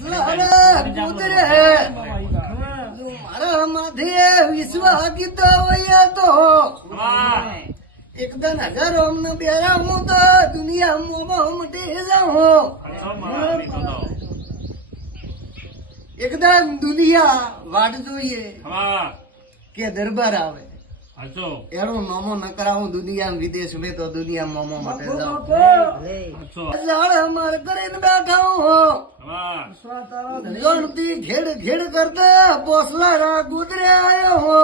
પોસલા કુતરે મારા માથે વિશ્વાસ કીધો હોય તો એકદમ હજારો અમને બેરા હું તો દુનિયા મોમાં મટી જાઉં એકદમ દુનિયા વાટ જોઈએ કે દરબાર આવે એનો મોમો ન કરાવું દુનિયા વિદેશ મેં તો દુનિયા મોમો માટે જાઉં માર કરીને બેઠા હું ગણતી ઘેડ ઘેડ કરતા પોસલા ગુદરે આવ્યો હો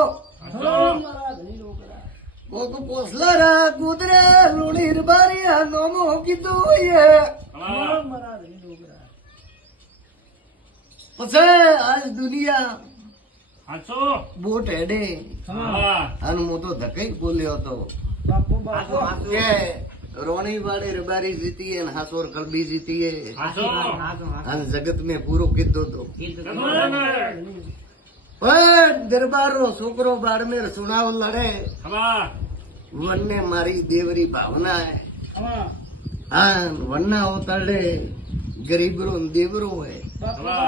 કોક પોસલા ગુદરે લુણી બારી નોમો કીધું પછી આજ દુનિયા બોટ હેડે અને હું તો ધકઈ બોલ્યો હતો કે રોણી વાળે રબારી જીતીએ ને હાસોર કલબી જીતીએ અને જગત મેં પૂરો કીધું તો પણ દરબાર નો છોકરો બારમેર સુનાવ લડે વનને મારી દેવરી ભાવના હા વનના ઓતરડે ગરીબરો દેવરો હોય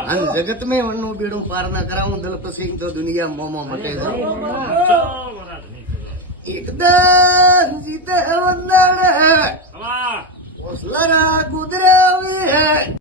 અને જગત में વનનું બેડું પાર ના કરાવું દલ પછી તો દુનિયા મોમો મટે એકદમ જીતે વંદડે પોસલા ગુદરે